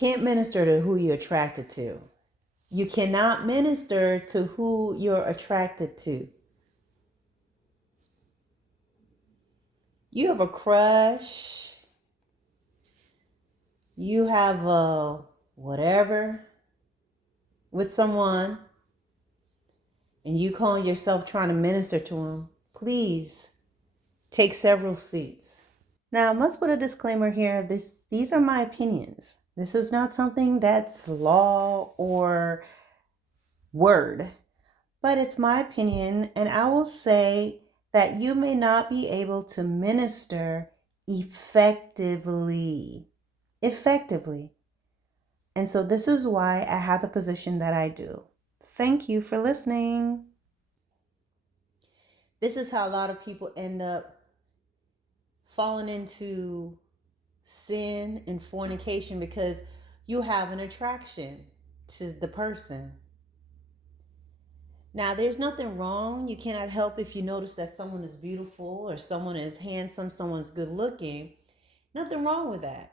can't minister to who you're attracted to. You cannot minister to who you're attracted to. You have a crush, you have a whatever with someone, and you call yourself trying to minister to them, please take several seats. Now, I must put a disclaimer here. These are my opinions. This is not something that's law or word, but it's my opinion, and I will say that you may not be able to minister effectively. Effectively. And so this is why I have the position that I do. Thank you for listening. This is how a lot of people end up falling into sin and fornication, because you have an attraction to the person. Now, there's nothing wrong. You cannot help if you notice that someone is beautiful or someone is handsome, someone's good looking. Nothing wrong with that.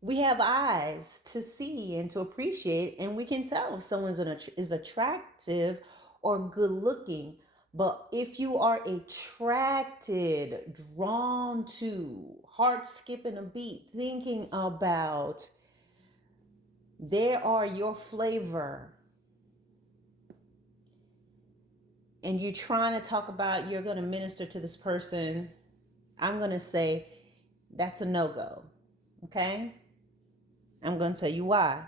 We have eyes to see and to appreciate, and we can tell if someone is attractive or good looking. But if you are attracted, drawn to, heart skipping a beat, thinking about, they are your flavor, and you're trying to talk about you're going to minister to this person, I'm going to say that's a no-go. Okay? I'm going to tell you why.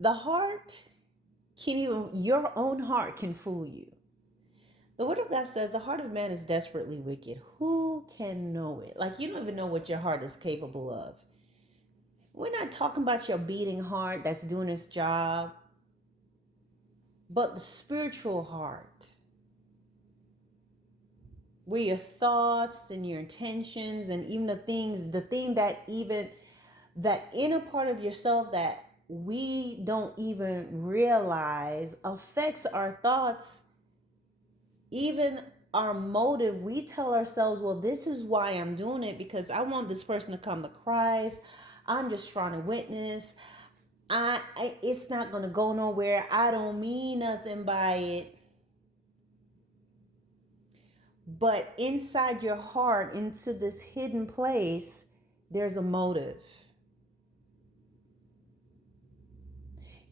The heart can even, your own heart can fool you. The word of God says the heart of man is desperately wicked. Who can know it? Like, you don't even know what your heart is capable of. We're not talking about your beating heart that's doing its job, but the spiritual heart, where your thoughts and your intentions and even the thing that even that inner part of yourself that we don't even realize affects our thoughts, even our motive. We tell ourselves, well, this is why I'm doing it, because I want this person to come to Christ. I'm just trying to witness. It's not going to go nowhere. I don't mean nothing by it. But inside your heart, into this hidden place, there's a motive.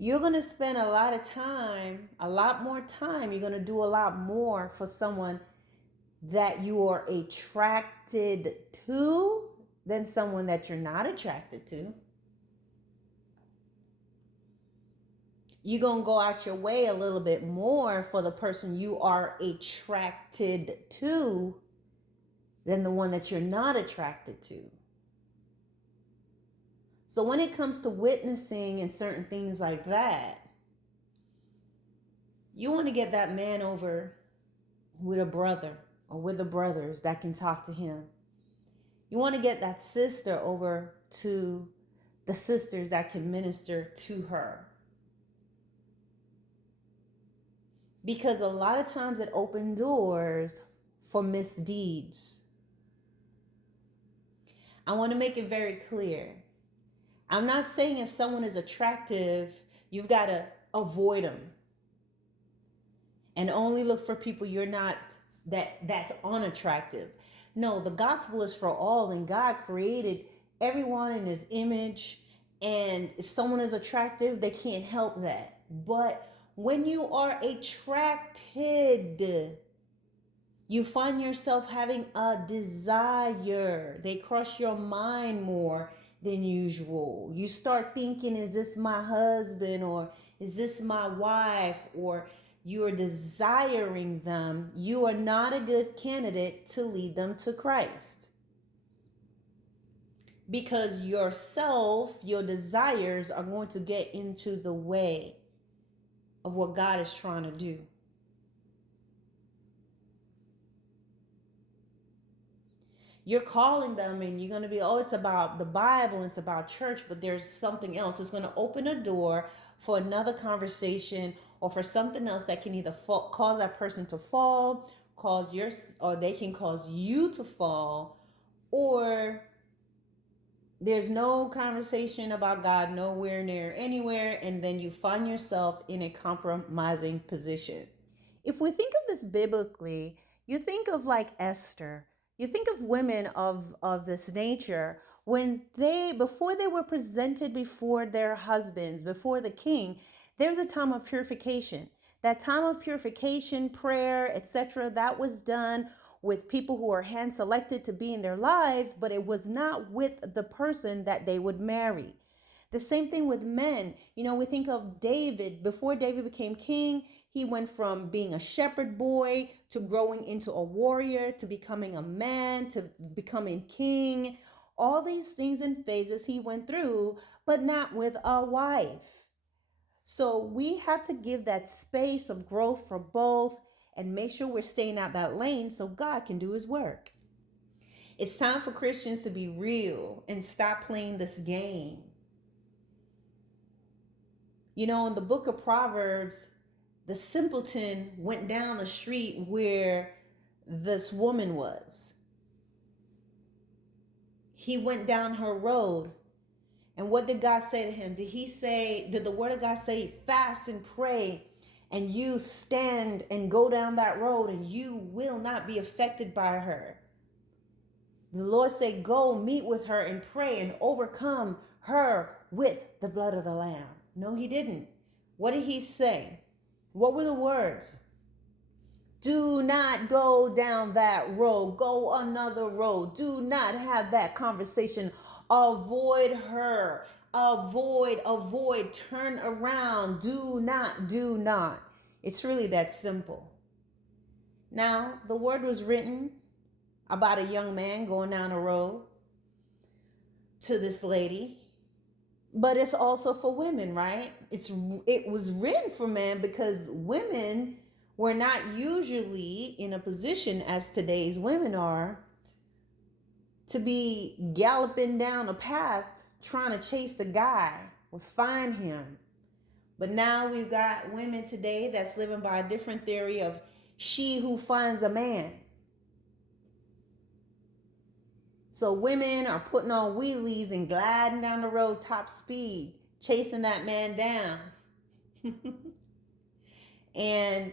You're going to spend a lot of time, a lot more time. You're going to do a lot more for someone that you are attracted to than someone that you're not attracted to. You're going to go out your way a little bit more for the person you are attracted to than the one that you're not attracted to. So when it comes to witnessing and certain things like that, you want to get that man over with a brother or with the brothers that can talk to him. You want to get that sister over to the sisters that can minister to her. Because a lot of times it opens doors for misdeeds. I want to make it very clear. I'm not saying if someone is attractive, you've got to avoid them and only look for people you're not that's unattractive. No, the gospel is for all, and God created everyone in his image, and if someone is attractive, they can't help that. But when you are attracted, you find yourself having a desire. They cross your mind more than usual. You start thinking, is this my husband, or is this my wife, or you're desiring them. You are not a good candidate to lead them to Christ. Because yourself, your desires are going to get into the way of what God is trying to do. You're calling them and you're going to be, oh, it's about the Bible, it's about church, but there's something else. It's going to open a door for another conversation or for something else that can either cause that person to fall, or they can cause you to fall, or There's no conversation about God nowhere near anywhere, and then you find yourself in a compromising position. If we think of this biblically, you think of like Esther, you think of women of this nature when they before they were presented before their husbands, before the king, there's a time of purification. That time of purification, prayer, etc., that was done with people who are hand selected to be in their lives, but it was not with the person that they would marry. The same thing with men. You know, we think of David. Before David became king, he went from being a shepherd boy to growing into a warrior to becoming a man to becoming king. All these things and phases he went through, but not with a wife. So we have to give that space of growth for both and make sure we're staying out that lane so God can do his work. It's time for Christians to be real and stop playing this game. You know, in the book of Proverbs, the simpleton went down the street where this woman was. He went down her road. And what did God say to him? Did the word of God say, fast and pray, and you stand and go down that road and you will not be affected by her? The Lord said, go meet with her and pray and overcome her with the blood of the Lamb. No, he didn't. What did he say? What were the words? Do not go down that road. Go another road. Do not have that conversation. Avoid her. Avoid. Turn around. Do not. It's really that simple. Now, the word was written about a young man going down a road to this lady, but it's also for women, right? It was written for men because women were not usually in a position as today's women are to be galloping down a path trying to chase the guy or find him. But now we've got women today that's living by a different theory of she who finds a man. So women are putting on wheelies and gliding down the road top speed, chasing that man down. And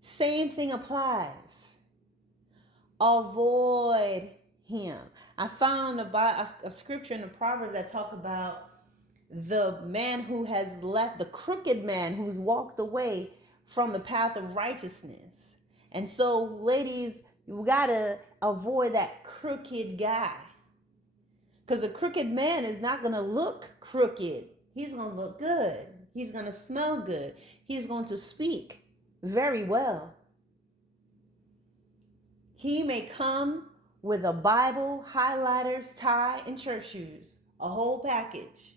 same thing applies. Avoid him. I found about a scripture in the Proverbs that talk about the man who has left, the crooked man who's walked away from the path of righteousness. And so, ladies, you gotta avoid that crooked guy. Because a crooked man is not gonna look crooked. He's gonna look good. He's gonna smell good. He's going to speak very well. He may come with a Bible, highlighters, tie, and church shoes. A whole package.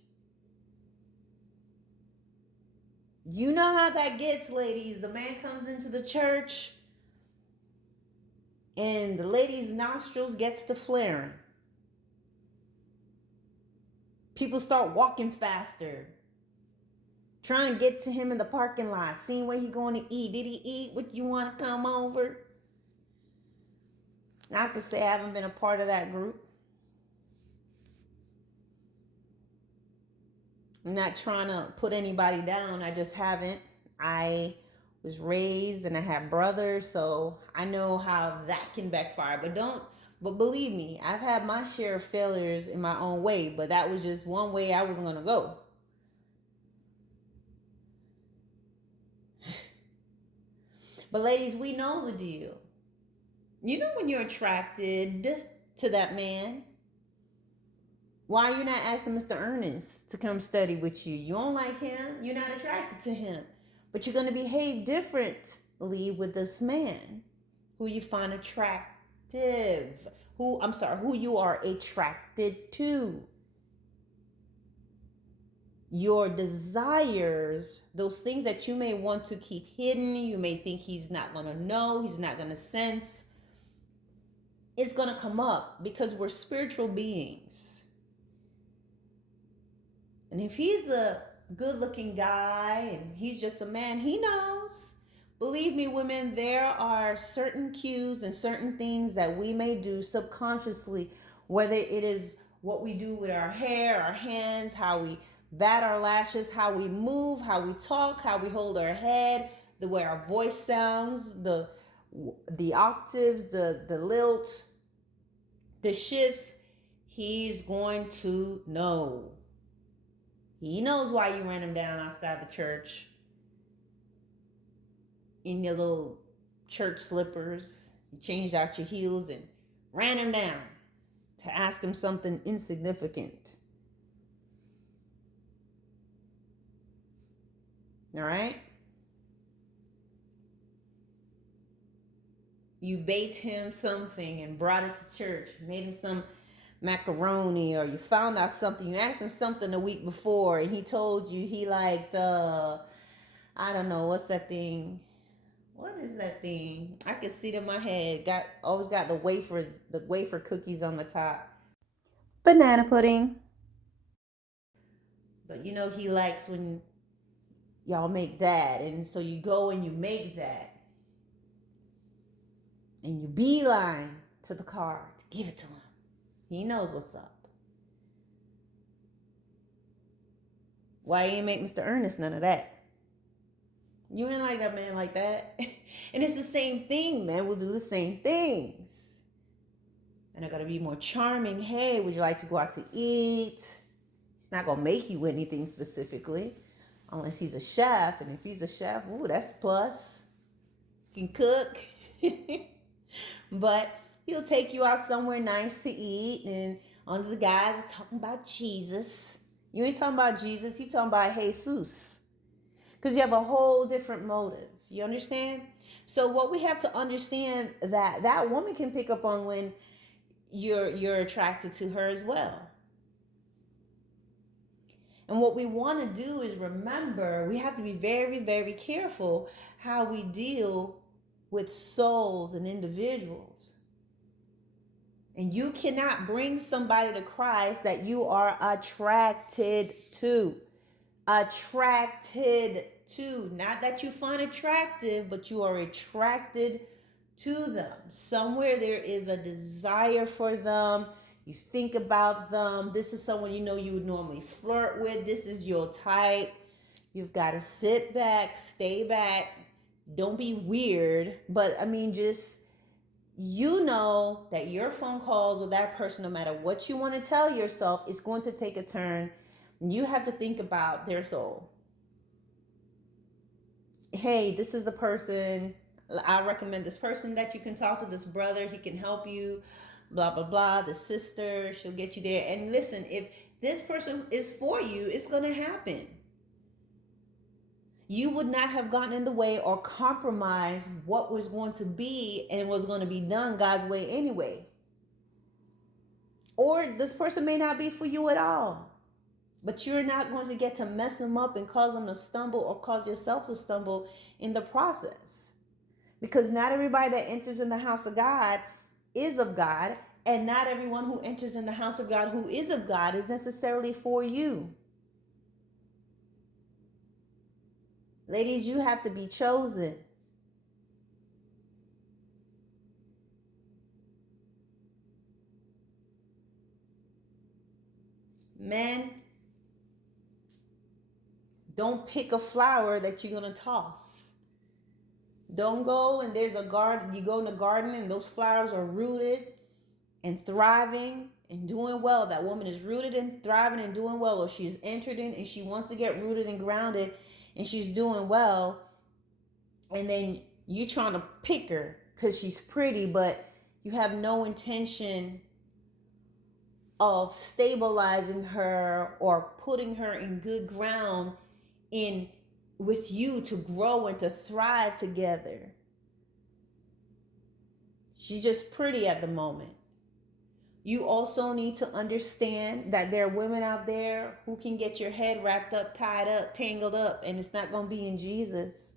You know how that gets, ladies. The man comes into the church and the lady's nostrils gets to flaring. People start walking faster, trying to get to him in the parking lot, seeing where he going to eat. Did he eat? What, you want to come over? Not to say I haven't been a part of that group. I'm not trying to put anybody down. I just haven't. I was raised and I have brothers, so I know how that can backfire. But believe me, I've had my share of failures in my own way, but that was just one way I was going to go. But ladies, we know the deal. You know when you're attracted to that man, why you're not asking Mr. Ernest to come study with you? You don't like him. You're not attracted to him. But you're going to behave differently with this man who you find attractive. Who you are attracted to. Your desires, those things that you may want to keep hidden, you may think he's not going to know, he's not going to sense, it's going to come up because we're spiritual beings. And if he's a good looking guy and he's just a man, he knows. Believe me, women, there are certain cues and certain things that we may do subconsciously, whether it is what we do with our hair, our hands, how we bat our lashes, how we move, how we talk, how we hold our head, the way our voice sounds, the octaves, the lilt, the shifts. He's going to know. He knows why you ran him down outside the church in your little church slippers. You changed out your heels and ran him down to ask him something insignificant. All right? You baked him something and brought it to church, made him some macaroni, or you found out something, you asked him something a week before and he told you he liked I don't know, what's that thing? What is that thing? I can see it in my head. Always got the wafer cookies on the top. Banana pudding. But you know he likes when y'all make that, and so you go and you make that, and you beeline to the car to give it to him. He knows what's up. Why you ain't make Mr. Ernest none of that? You ain't like that man like that. And it's the same thing, man. We'll do the same things. And I gotta be more charming. Hey, would you like to go out to eat? He's not gonna make you anything specifically, unless he's a chef. And if he's a chef, ooh, that's a plus. He can cook. But he'll take you out somewhere nice to eat, and under the guise of talking about Jesus. You ain't talking about Jesus, you talking about Jesus. Because you have a whole different motive. You understand? So what we have to understand, that woman can pick up on when you're attracted to her as well. And what we want to do is remember, we have to be very, very careful how we deal with souls and individuals. And you cannot bring somebody to Christ that you are attracted to. Attracted to. Not that you find attractive, but you are attracted to them. Somewhere there is a desire for them. You think about them. This is someone you know you would normally flirt with. This is your type. You've got to sit back, stay back. Don't be weird. But I mean, just, you know that your phone calls with that person, no matter what you want to tell yourself, is going to take a turn. And you have to think about their soul. Hey, this is the person. I recommend this person that you can talk to, this brother. He can help you, blah, blah, blah. The sister, she'll get you there. And listen, if this person is for you, it's going to happen. You would not have gotten in the way or compromised what was going to be and was going to be done God's way anyway. Or this person may not be for you at all. But you're not going to get to mess them up and cause them to stumble, or cause yourself to stumble in the process. Because not everybody that enters in the house of God is of God. And not everyone who enters in the house of God who is of God is necessarily for you. Ladies, you have to be chosen. Men, don't pick a flower that you're going to toss. Don't go and there's a garden. You go in the garden and those flowers are rooted and thriving and doing well. That woman is rooted and thriving and doing well. Or she's entered in and she wants to get rooted and grounded and she's doing well. And then you trying to pick her because she's pretty, but you have no intention of stabilizing her or putting her in good ground in with you to grow and to thrive together. She's just pretty at the moment. You also need to understand that there are women out there who can get your head wrapped up, tied up, tangled up, and it's not going to be in Jesus.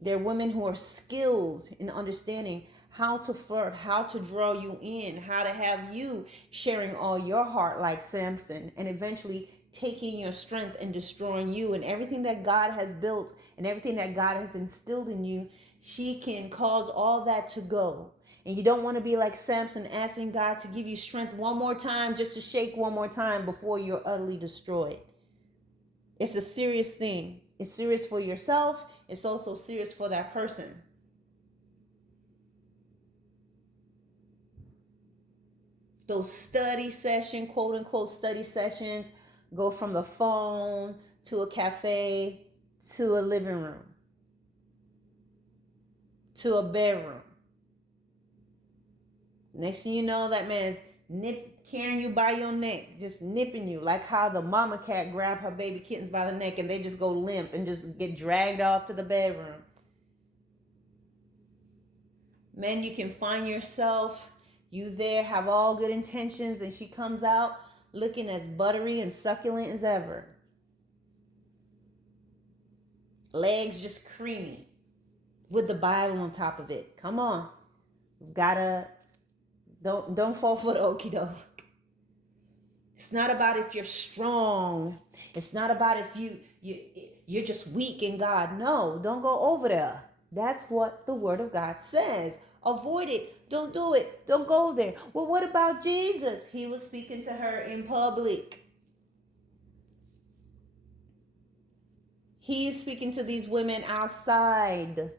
There are women who are skilled in understanding how to flirt, how to draw you in, how to have you sharing all your heart like Samson, and eventually taking your strength and destroying you, and everything that God has built and everything that God has instilled in you. She can cause all that to go. And you don't want to be like Samson, asking God to give you strength one more time, just to shake one more time before you're utterly destroyed. It's a serious thing. It's serious for yourself. It's also serious for that person. Those study session, quote unquote study sessions, go from the phone to a cafe to a living room to a bedroom. Next thing you know, that man's carrying you by your neck, just nipping you, like how the mama cat grab her baby kittens by the neck and they just go limp and just get dragged off to the bedroom. Men, you can find yourself, you there, have all good intentions, and she comes out looking as buttery and succulent as ever. Legs just creamy with the Bible on top of it. Come on. Don't fall for the okie doke. It's not about if you're strong. It's not about if you're just weak in God. No, don't go over there. That's what the Word of God says. Avoid it. Don't do it. Don't go there. Well, what about Jesus? He was speaking to her in public. He's speaking to these women outside.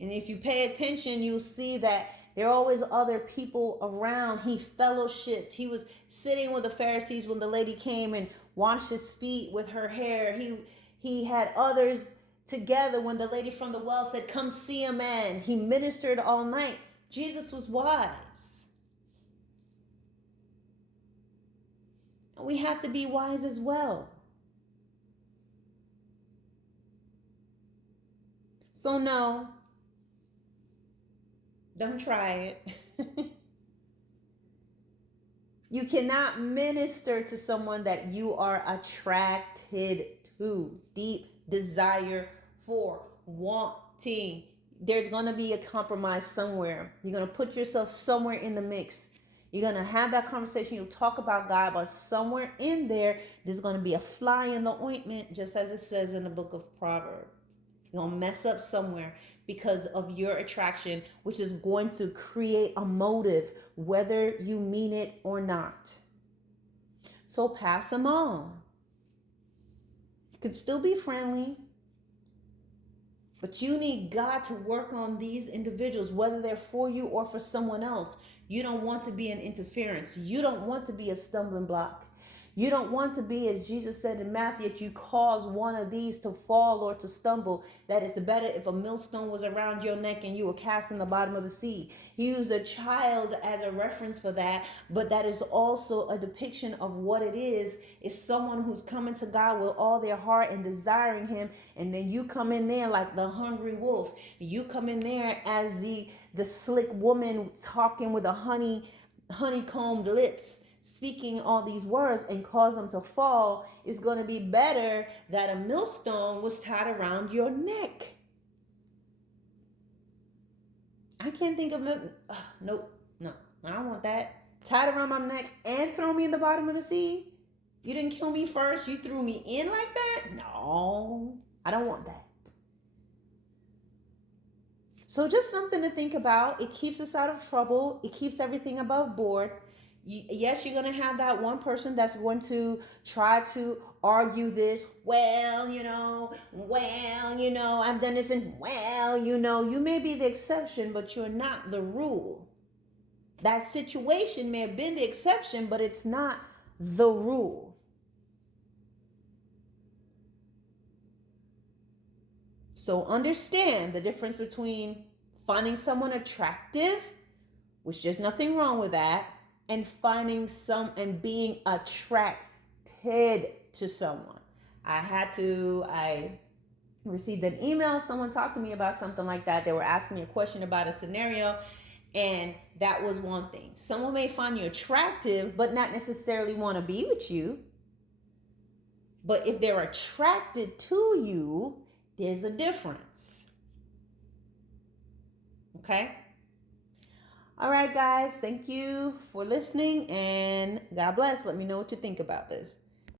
And if you pay attention, you'll see that there are always other people around. He fellowshipped. He was sitting with the Pharisees when the lady came and washed his feet with her hair. He had others together when the lady from the well said, "Come see a man." He ministered all night. Jesus was wise. And we have to be wise as well. So no, don't try it. You cannot minister to someone that you are attracted to, deep desire for, wanting. There's going to be a compromise somewhere. You're going to put yourself somewhere in the mix. You're going to have that conversation. You'll talk about God, but somewhere in there, there's going to be a fly in the ointment, just as it says in the book of Proverbs. You're going to mess up somewhere because of your attraction, which is going to create a motive, whether you mean it or not. So pass them on. You could still be friendly, but you need God to work on these individuals, whether they're for you or for someone else. You don't want to be an interference. You don't want to be a stumbling block. You don't want to be, as Jesus said in Matthew, if you cause one of these to fall or to stumble, that it's better if a millstone was around your neck and you were cast in the bottom of the sea. He used a child as a reference for that, but that is also a depiction of what it is someone who's coming to God with all their heart and desiring him, and then you come in there like the hungry wolf. You come in there as the slick woman talking with a honeycombed lips, speaking all these words and cause them to fall. Is going to be better that a millstone was tied around your neck. I can't think of it. Nope. No, I don't want that. Tied around my neck and throw me in the bottom of the sea. You didn't kill me first. You threw me in like that? No, I don't want that. So just something to think about. It keeps us out of trouble. It keeps everything above board. Yes, you're going to have that one person that's going to try to argue this. Well, I've done this, and you may be the exception, but you're not the rule. That situation may have been the exception, but it's not the rule. So understand the difference between finding someone attractive, which there's nothing wrong with that, and finding and being attracted to someone. I received an email. Someone talked to me about something like that. They were asking me a question about a scenario, and that was one thing. Someone may find you attractive, but not necessarily want to be with you. But if they're attracted to you, there's a difference. Okay? All right, guys. Thank you for listening, and God bless. Let me know what you think about this.